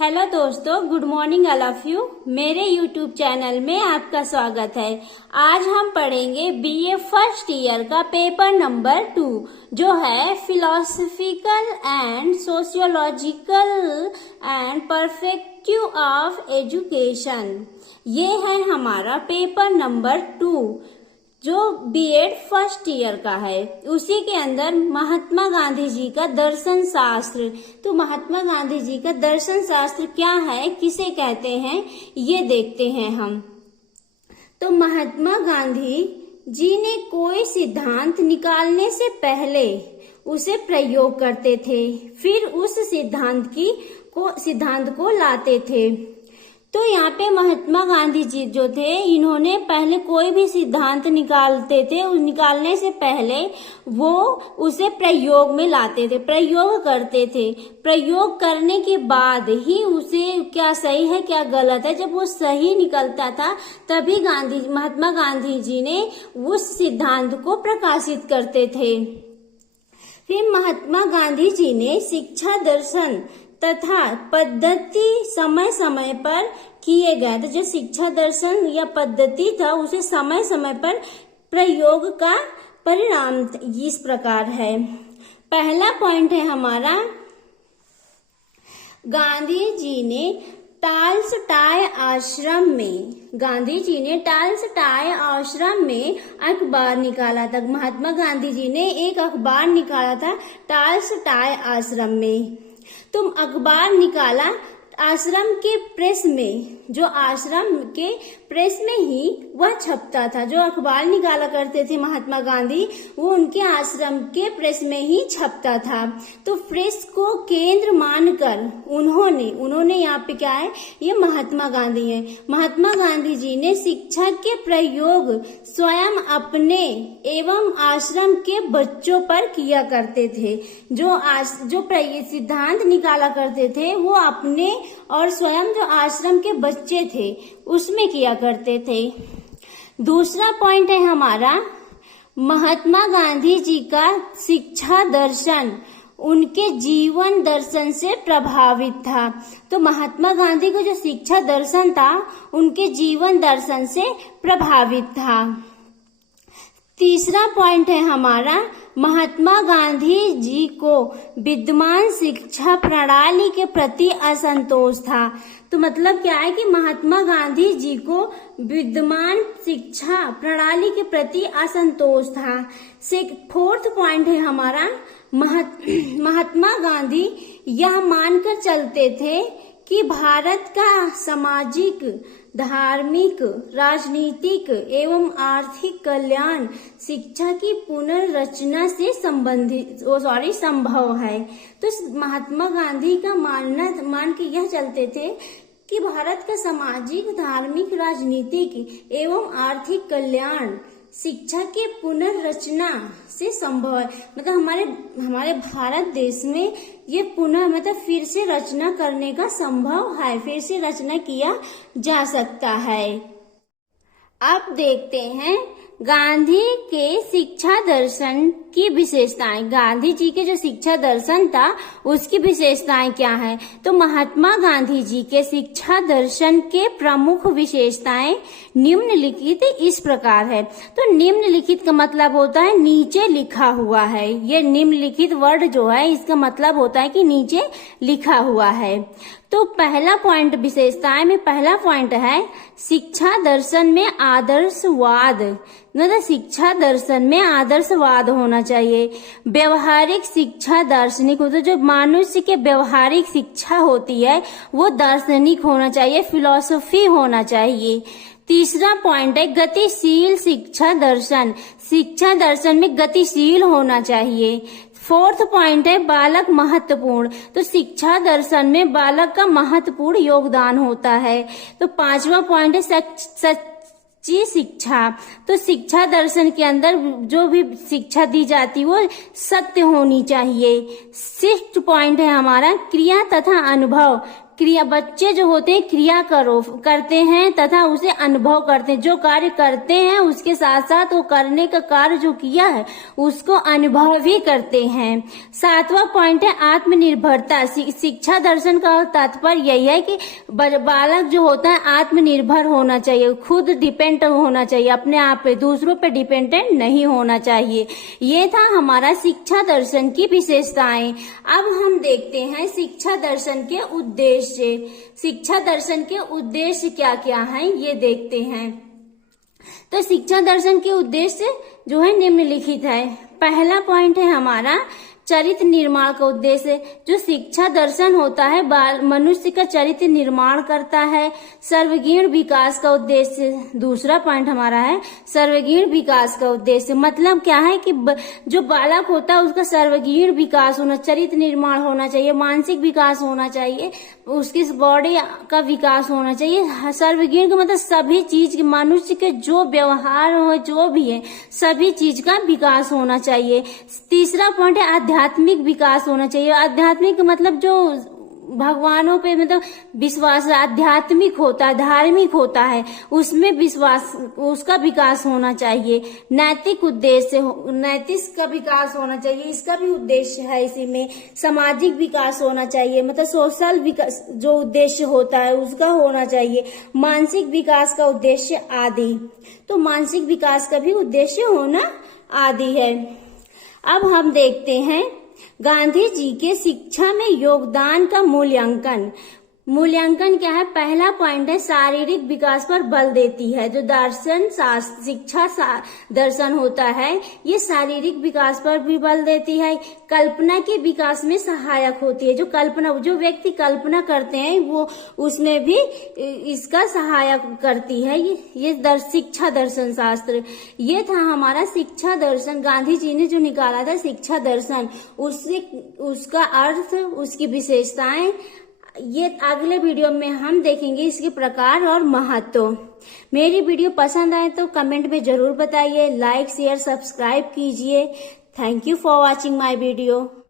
Hello दोस्तों, good morning all of you. मेरे YouTube channel में आपका स्वागत है। आज हम पढ़ेंगे बीए फर्स्ट ईयर का पेपर नंबर 2 जो है philosophical and sociological and perspective of education. ये है हमारा पेपर नंबर 2 जो बीएड फर्स्ट ईयर का है। उसी के अंदर महात्मा गांधी जी का दर्शन शास्त्र। तो महात्मा गांधी जी का दर्शन शास्त्र क्या है, किसे कहते हैं, ये देखते हैं हम। तो महात्मा गांधी जी ने कोई सिद्धांत निकालने से पहले उसे प्रयोग करते थे, फिर उस सिद्धांत को लाते थे। तो यहाँ पे महात्मा गांधी जी जो थे, इन्होंने पहले कोई भी सिद्धांत निकालते थे, निकालने से पहले वो उसे प्रयोग में लाते थे, प्रयोग करते थे। प्रयोग करने के बाद ही उसे क्या सही है क्या गलत है, जब वो सही निकलता था तभी महात्मा गांधी जी ने उस सिद्धांत को प्रकाशित करते थे। फिर महात्मा गांधी जी ने शिक्षा दर्शन तथा पद्धति समय समय पर किए गए। तो जो शिक्षा दर्शन या पद्धति था उसे समय समय पर प्रयोग का परिणाम इस प्रकार है। पहला पॉइंट है हमारा, गांधी जी ने टालस्टॉय आश्रम में अखबार निकाला था। महात्मा गांधी जी ने एक अखबार निकाला था टालस्टॉय आश्रम में। तुम अखबार निकाला आश्रम के प्रेस में, जो आश्रम के प्रेस में ही वह छपता था। जो अखबार निकाला करते थे महात्मा गांधी, वो उनके आश्रम के प्रेस में ही छपता था। तो प्रेस को केंद्र मानकर उन्होंने यहाँ पे क्या है, ये महात्मा गांधी है। महात्मा गांधी जी ने शिक्षा के प्रयोग स्वयं अपने एवं आश्रम के बच्चों पर किया करते थे। जो सिद्धांत निकाला करते थे वो अपने और स्वयं जो आश्रम के बच्चे थे उसमें किया करते थे। दूसरा पॉइंट है हमारा, महात्मा गांधी जी का शिक्षा दर्शन उनके जीवन दर्शन से प्रभावित था। तो महात्मा गांधी का जो शिक्षा दर्शन था उनके जीवन दर्शन से प्रभावित था। तीसरा पॉइंट है हमारा, महात्मा गांधी जी को विद्यमान शिक्षा प्रणाली के प्रति असंतोष था। तो मतलब क्या है कि महात्मा गांधी जी को विद्यमान शिक्षा प्रणाली के प्रति असंतोष था। फोर्थ पॉइंट है हमारा, महात्मा गांधी यह मानकर चलते थे कि भारत का सामाजिक, धार्मिक, राजनीतिक एवं आर्थिक कल्याण शिक्षा की पुनर्रचना से संभव है। तो महात्मा गांधी का मान के यह चलते थे कि भारत का सामाजिक, धार्मिक, राजनीतिक एवं आर्थिक कल्याण शिक्षा के पुनर्रचना से संभव है। मतलब हमारे भारत देश में ये फिर से रचना करने का संभव है, फिर से रचना किया जा सकता है। अब देखते हैं गांधी के शिक्षा दर्शन की विशेषताएं। गांधी जी के जो शिक्षा दर्शन था उसकी विशेषताएं क्या है। तो महात्मा गांधी जी के शिक्षा दर्शन के प्रमुख विशेषताएं निम्नलिखित इस प्रकार है। तो निम्नलिखित का मतलब होता है नीचे लिखा हुआ है। ये निम्नलिखित वर्ड जो है इसका मतलब होता है कि नीचे लिखा हुआ है। तो पहला पॉइंट, विशेषताएं में पहला पॉइंट है शिक्षा दर्शन में आदर्शवाद। मतलब शिक्षा दर्शन में आदर्शवाद होना चाहिए। व्यवहारिक शिक्षा दार्शनिक होता है। जो मनुष्य के व्यवहारिक शिक्षा होती है वो दार्शनिक होना चाहिए, फिलॉसफी होना चाहिए। तीसरा पॉइंट है गतिशील शिक्षा दर्शन। शिक्षा दर्शन में गतिशील होना चाहिए। फोर्थ पॉइंट है बालक महत्वपूर्ण। तो शिक्षा दर्शन में बालक का महत्वपूर्ण योगदान होता है। तो पांचवा पॉइंट है सच्ची शिक्षा। तो शिक्षा दर्शन के अंदर जो भी शिक्षा दी जाती वो सत्य होनी चाहिए। सिक्स्थ पॉइंट है हमारा क्रिया तथा अनुभव। क्रिया, बच्चे जो होते हैं क्रिया करते हैं तथा उसे अनुभव करते हैं। जो कार्य करते हैं उसके साथ साथ वो करने का कार्य जो किया है उसको अनुभव भी करते हैं। 7वां पॉइंट है आत्मनिर्भरता। शिक्षा दर्शन का तात्पर्य यही है कि बालक जो होता है आत्मनिर्भर होना चाहिए, खुद डिपेंड होना चाहिए अपने आप पे, दूसरों पे डिपेंडेंट नहीं होना चाहिए। ये था हमारा शिक्षा दर्शन की विशेषताएं। अब हम देखते हैं शिक्षा दर्शन के उद्देश्य। शिक्षा दर्शन के उद्देश्य क्या क्या हैं ये देखते हैं। तो शिक्षा दर्शन के उद्देश्य जो है निम्नलिखित है। पहला पॉइंट है हमारा चरित्र निर्माण का उद्देश्य। जो शिक्षा दर्शन होता है मनुष्य का चरित्र निर्माण करता है। सर्वगुण विकास का उद्देश्य दूसरा पॉइंट हमारा है सर्वगुण विकास का उद्देश्य। मतलब क्या है कि जो बालक होता है उसका सर्वगुण विकास होना, चरित्र निर्माण होना चाहिए, मानसिक विकास होना चाहिए, उसकी बॉडी का विकास होना चाहिए। सर्वगुण का मतलब सभी चीज के, मनुष्य के जो व्यवहार हो जो भी है सभी चीज का विकास होना चाहिए। तीसरा पॉइंट है आध्यात्मिक विकास होना चाहिए। आध्यात्मिक मतलब जो भगवानों पे मतलब विश्वास आध्यात्मिक होता है, धार्मिक होता है, उसमें विश्वास, उसका विकास होना चाहिए। नैतिक उद्देश्य, नैतिक का विकास होना चाहिए, इसका भी उद्देश्य है। इसी में सामाजिक विकास होना चाहिए, मतलब सोशल विकास जो उद्देश्य होता है उसका होना चाहिए। मानसिक विकास का उद्देश्य आदि। तो मानसिक विकास का भी उद्देश्य होना आदि है। अब हम देखते हैं गांधी जी के शिक्षा में योगदान का मूल्यांकन। मूल्यांकन क्या है? पहला पॉइंट है शारीरिक विकास पर बल देती है। जो दर्शन शास्त्र शिक्षा दर्शन होता है ये शारीरिक विकास पर भी बल देती है। कल्पना के विकास में सहायक होती है। जो व्यक्ति कल्पना करते हैं वो उसमें भी इसका सहायक करती है। ये शिक्षा दर्शन शास्त्र। ये था हमारा शिक्षा दर्शन। गांधी जी ने जो निकाला था शिक्षा दर्शन, उसका अर्थ, उसकी विशेषताएं, ये अगले वीडियो में हम देखेंगे इसके प्रकार और महत्व। मेरी वीडियो पसंद आए तो कमेंट में जरूर बताइए, लाइक शेयर सब्सक्राइब कीजिए। Thank you for watching my video.